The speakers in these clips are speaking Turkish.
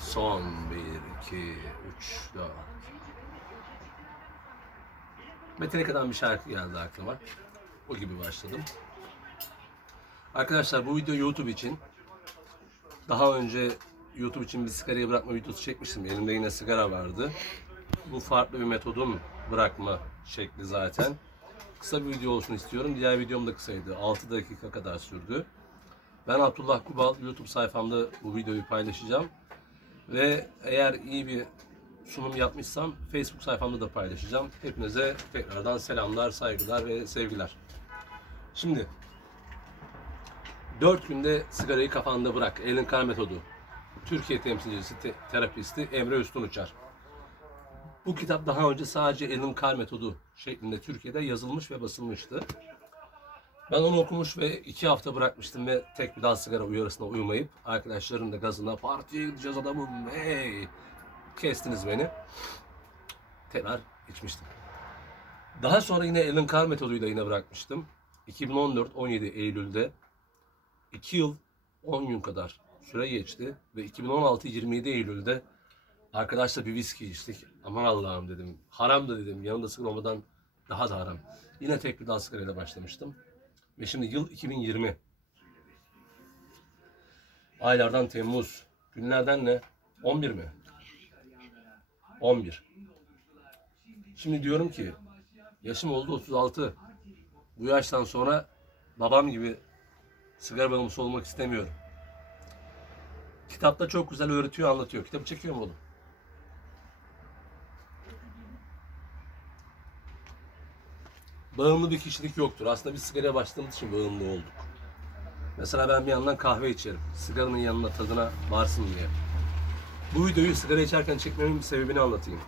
Son 1, 2, 3, 4. Metallica'dan bir şarkı geldi aklıma. O gibi başladım. Arkadaşlar bu video YouTube için. Daha önce YouTube için bir sigarayı bırakma videosu çekmiştim. Elimde yine sigara vardı. Bu farklı bir metodun bırakma şekli zaten. Kısa bir video olsun istiyorum. Diğer videom da kısaydı. 6 dakika kadar sürdü. Ben Abdullah Kubal YouTube sayfamda bu videoyu paylaşacağım. Ve eğer iyi bir sunum yapmışsam Facebook sayfamda da paylaşacağım. Hepinize tekrardan selamlar, saygılar ve sevgiler. Şimdi 4 günde sigarayı kafanda bırak. Elin kar metodu. Türkiye temsilcisi, te- terapisti Emre Üstün Uçar. Bu kitap daha önce sadece elin kar metodu şeklinde Türkiye'de yazılmış ve basılmıştı. Ben onu okumuş ve iki hafta bırakmıştım ve tek bir daha sigara uyarısına uymayıp arkadaşların da gazına partiye gideceğiz adamım hey kestiniz beni. Tekrar içmiştim. Daha sonra yine elin kar metoduyla yine bırakmıştım. 2014-17 Eylül'de 2 yıl 10 gün kadar süre geçti ve 2016-27 Eylül'de arkadaşla bir viski içtik. Aman Allah'ım dedim. Haram da dedim. Yanında sigara olmadan daha da haram. Yine tek bir daha sigarayla başlamıştım. Ve şimdi yıl 2020. Aylardan Temmuz. Günlerden ne? 11 mi? 11. Şimdi diyorum ki yaşım oldu 36. Bu yaştan sonra babam gibi sigara bağımlısı olmak istemiyorum. Kitapta çok güzel öğretiyor, anlatıyor. Kitabı çekiyor mu oğlum? Bağımlı bir kişilik yoktur. Aslında biz sigaraya başladığımız için bağımlı olduk. Mesela ben bir yandan kahve içerim. Sigaranın yanına tadına varsın diye. Bu videoyu sigara içerken çekmemin bir sebebini anlatayım.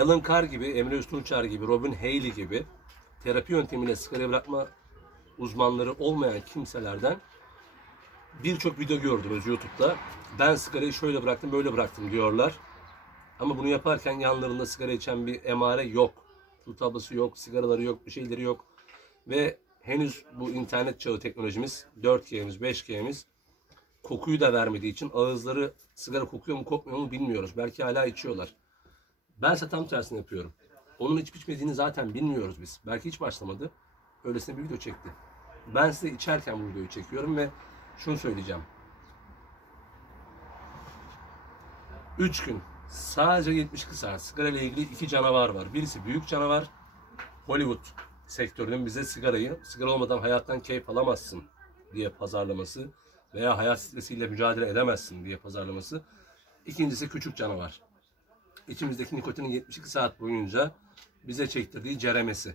Alan Carr gibi, Emre Üstün Uçar gibi, Robin Haley gibi terapi yöntemiyle sigara bırakma uzmanları olmayan kimselerden birçok video gördünüz YouTube'da. Ben sigarayı şöyle bıraktım, böyle bıraktım diyorlar. Ama bunu yaparken yanlarında sigara içen bir emare yok. Su tablası yok, sigaraları yok, bir şeyleri yok. Ve henüz bu internet çağı teknolojimiz, 4G'miz, 5G'miz kokuyu da vermediği için ağızları sigara kokuyor mu kokmuyor mu bilmiyoruz. Belki hala içiyorlar. Bense tam tersini yapıyorum. Onun içip içmediğini zaten bilmiyoruz biz. Belki hiç başlamadı. Öylesine bir video çekti. Ben size içerken bu videoyu çekiyorum ve şunu söyleyeceğim. 3 gün sadece 72 saat sigara ile ilgili iki canavar var. Birisi büyük canavar. Hollywood sektörünün bize sigarayı sigara olmadan hayattan keyif alamazsın diye pazarlaması veya hayat stresiyle mücadele edemezsin diye pazarlaması. İkincisi küçük canavar. İçimizdeki nikotinin 72 saat boyunca bize çektirdiği ceremesi.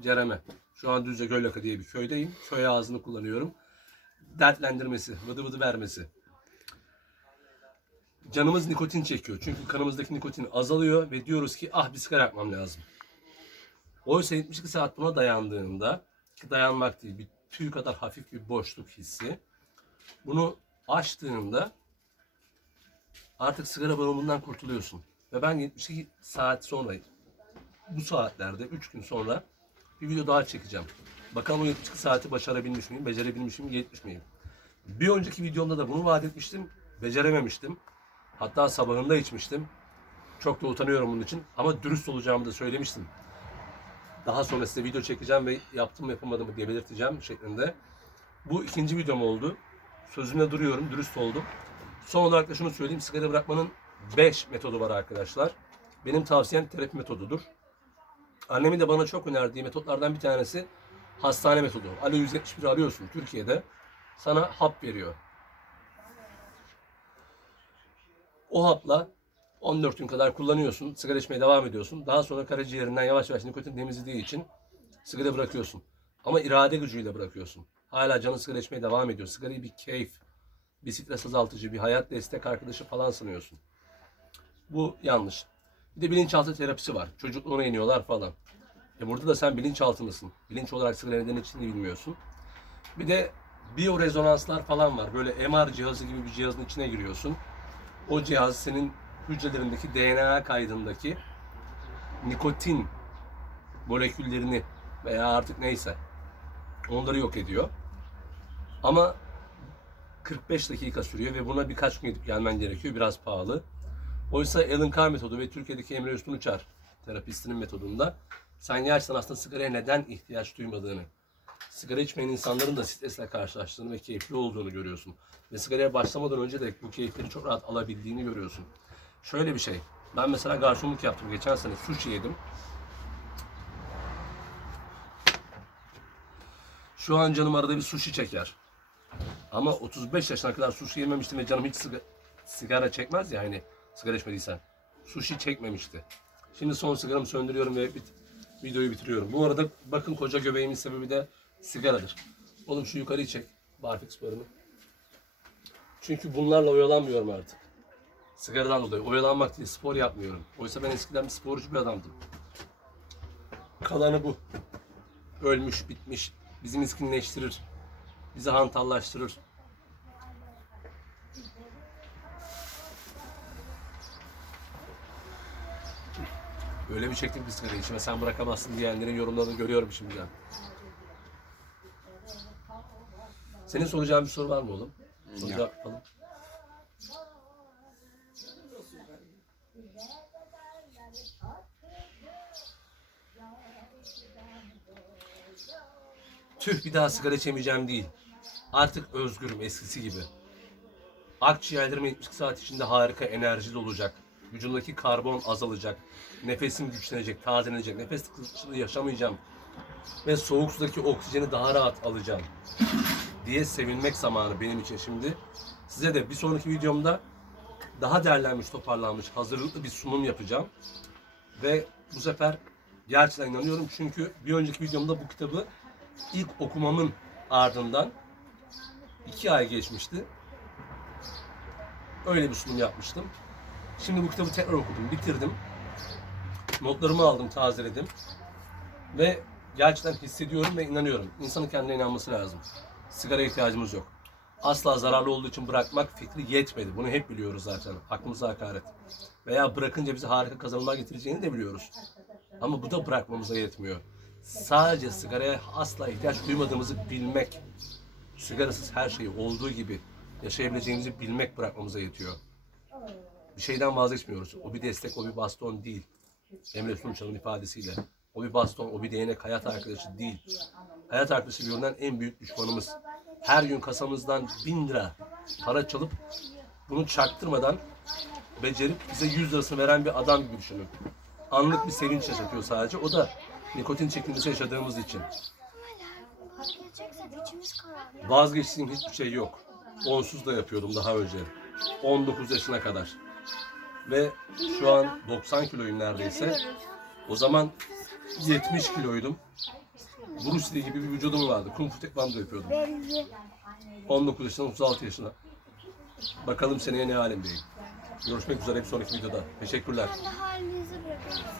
Cereme. Şu an Düzce Göllaka diye bir köydeyim. Köy ağzını kullanıyorum. Dertlendirmesi, vıdı vıdı vermesi. Canımız nikotin çekiyor. Çünkü kanımızdaki nikotin azalıyor ve diyoruz ki ah bir sigara yapmam lazım. Oysa 72 saat buna dayandığında ki dayanmak değil bir tüy kadar hafif bir boşluk hissi. Bunu açtığında artık sigara bağımlılığından kurtuluyorsun. Ve ben 72 saat sonra bu saatlerde 3 gün sonra bir video daha çekeceğim. Bakalım o 72 saati başarabilmiş miyim, becerebilmiş miyim, yetmiş miyim? Bir önceki videomda da bunu vaat etmiştim, becerememiştim. Hatta sabahında içmiştim. Çok da utanıyorum bunun için ama dürüst olacağımı da söylemiştim. Daha sonra size video çekeceğim ve yaptım mı yapamadım mı diye belirteceğim şeklinde. Bu ikinci videom oldu. Sözümde duruyorum, dürüst oldum. Son olarak da şunu söyleyeyim, sigara bırakmanın 5 metodu var arkadaşlar. Benim tavsiyem terapi metodudur. Annemin de bana çok önerdiği metotlardan bir tanesi hastane metodu. Alo 171 arıyorsun Türkiye'de. Sana hap veriyor. O hapla 14 gün kadar kullanıyorsun. Sigara içmeye devam ediyorsun. Daha sonra karaciğerinden yavaş yavaş nikotin temizlediği için sigara bırakıyorsun. Ama irade gücüyle bırakıyorsun. Hala canı sigara içmeye devam ediyor. Sigarayı bir keyif, bir stres azaltıcı, bir hayat destek arkadaşı falan sanıyorsun. Bu yanlış. Bir de bilinçaltı terapisi var. Çocukluğuna iniyorlar falan. E burada da sen bilinçaltındasın. Bilinç olarak sigara neden içtiğini bilmiyorsun. Bir de biyorezonanslar falan var. Böyle MR cihazı gibi bir cihazın içine giriyorsun. O cihaz senin hücrelerindeki DNA kaydındaki nikotin moleküllerini veya artık neyse onları yok ediyor. Ama 45 dakika sürüyor ve buna birkaç gün gidip gelmen gerekiyor. Biraz pahalı. Oysa Alan Carr metodu ve Türkiye'deki Emre Üstün Uçar terapistinin metodunda sen gerçekten aslında sigaraya neden ihtiyaç duymadığını, sigara içmeyen insanların da stresle karşılaştığını ve keyifli olduğunu görüyorsun. Ve sigaraya başlamadan önce de bu keyifleri çok rahat alabildiğini görüyorsun. Şöyle bir şey. Ben mesela garsonluk yaptım. Geçen sene sushi yedim. Şu an canım arada bir sushi çeker. Ama 35 yaşına kadar sushi yememiştim ve canım hiç siga- sigara çekmez ya hani sigara içmediysen. Sushi çekmemişti. Şimdi son sigaramı söndürüyorum ve bit- videoyu bitiriyorum. Bu arada bakın koca göbeğimin sebebi de sigaradır. Oğlum şu yukarıyı çek. Barfix barını. Çünkü bunlarla oyalanmıyorum artık. Sigaradan dolayı. Oyalanmak değil, spor yapmıyorum. Oysa ben eskiden bir sporcu bir adamdım. Kalanı bu. Ölmüş, bitmiş. Bizi miskinleştirir. Bizi hantallaştırır. Öyle bir çektim bir sigara içime sen bırakamazsın diyenlerin yorumlarını görüyorum şimdiden. Senin soracağın bir soru var mı oğlum? Soru Yok. yapalım. Tüh bir daha sigara içemeyeceğim değil. Artık özgürüm eskisi gibi. Akciğerlerim 72 saat içinde harika enerjili olacak. Vücudumdaki karbon azalacak. Nefesim güçlenecek, tazelenecek. Nefes tıkanıklığı yaşamayacağım. Ve soğuk sudaki oksijeni daha rahat alacağım. Diye sevinmek zamanı benim için şimdi. Size de bir sonraki videomda daha derlenmiş, toparlanmış, hazırlıklı bir sunum yapacağım. Ve bu sefer gerçekten inanıyorum çünkü bir önceki videomda bu kitabı ilk okumamın ardından iki ay geçmişti. Öyle bir sunum yapmıştım. Şimdi bu kitabı tekrar okudum, bitirdim. Notlarımı aldım, tazeledim. Ve gerçekten hissediyorum ve inanıyorum. İnsanın kendine inanması lazım. Sigara ihtiyacımız yok. Asla zararlı olduğu için bırakmak fikri yetmedi. Bunu hep biliyoruz zaten. Aklımıza hakaret. Veya bırakınca bize harika kazanımlar getireceğini de biliyoruz. Ama bu da bırakmamıza yetmiyor. Sadece sigaraya asla ihtiyaç duymadığımızı bilmek, sigarasız her şeyi olduğu gibi yaşayabileceğimizi bilmek bırakmamıza yetiyor. Bir şeyden vazgeçmiyoruz. O bir destek, o bir baston değil. Emre Sunçal'ın ifadesiyle. O bir baston, o bir değnek hayat arkadaşı değil. Hayat arkadaşı görünen en büyük düşmanımız. Her gün kasamızdan bin lira para çalıp bunu çaktırmadan becerip bize 100 lirasını veren bir adam gibi düşünün. Anlık bir sevinç yaşatıyor sadece. O da nikotin çekintisi yaşadığımız için. Vazgeçtiğim hiçbir şey yok. Onsuz da yapıyordum daha önce. 19 yaşına kadar. Ve şu an 90 kiloyum neredeyse. O zaman 70 kiloydum. Bruce Lee gibi bir vücudum vardı. Kung Fu Tekvando yapıyordum. Belli. 19 yaşından 36 yaşına. Bakalım seneye ne halimdeyim. Görüşmek üzere bir sonraki videoda. Teşekkürler. Ben de halinizi bırakıyorum.